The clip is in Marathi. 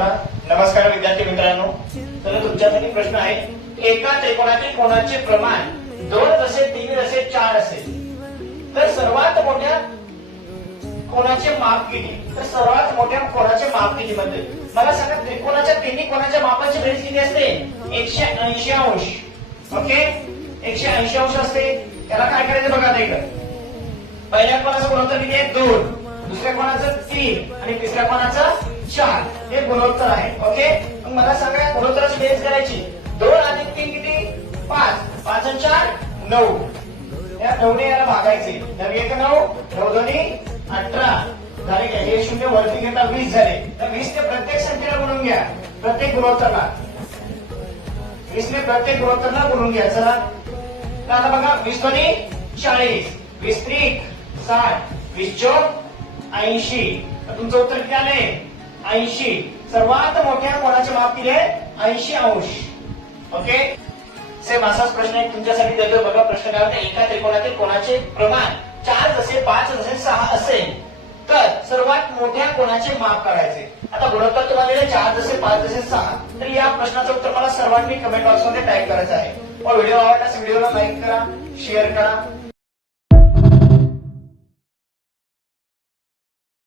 नमस्कार विद्यार्थी मित्रांनो, तर तुमच्यासाठी प्रश्न आहे, एका त्रिकोणातील कोणाचे प्रमाण 2 जसे 3 जसे 4 असेल तर सर्वात मोठ्या कोणाचे माप किती? तर सर्वात मोठ्या कोणाचे माप किती म्हणते मला सांगा. त्रिकोणाच्या तिन्ही कोणाच्या मापाची बेरीज किती असते? 180 अंश. ओके, 180 अंश असते. त्याला काय करायचं बघा आता इकडे. पहिल्या कोणाचं गुणोत्तर किती आहे? 2, दुसऱ्या कोणाचं 3 आणि तिसऱ्या कोणाचं 4. हे गुणोत्तर आहे. ओके, मग मला सांगा गुणोत्तराची बेरीज करायची. 2 अधिक 3 किती? 5. 5 आणि 4 9. या 9 ने याला भागायचे. 9 1 9, 9 2 18 झाले. काय हे शून्य वरती घेता 20 झाले. तर 20 ते प्रत्येक संख्येला गुणून घ्या, प्रत्येक गुणोत्तरला. 20 ने प्रत्येक गुणोत्तरला गुणून घ्या. चला तर आता बघा, 20 दोन्ही 40, 20 त्रिक 60, 20 चौक 80. तर तुमचं उत्तर किती आले? 80. सर्वात मोठ्या कोणाचे माप किती आहे? 80 अंश. ओके, सेम असाच प्रश्न आहे तुमच्यासाठी देतो बघा. प्रश्न काय होता, एका त्रिकोणातील कोणाचे प्रमाण 4 जसे 5 जसे 6 असेल तर सर्वात मोठ्या कोणाचे माप काढायचे. आता गुणोत्तर तुम्हाला दिले 4 जसे 5 जसे 6. तर या प्रश्नाचं उत्तर मला सर्वांनी कमेंट बॉक्स मध्ये टाईप करायचं आहे. व्हिडिओ आवडल्यास व्हिडिओला लाईक करा, शेअर करा.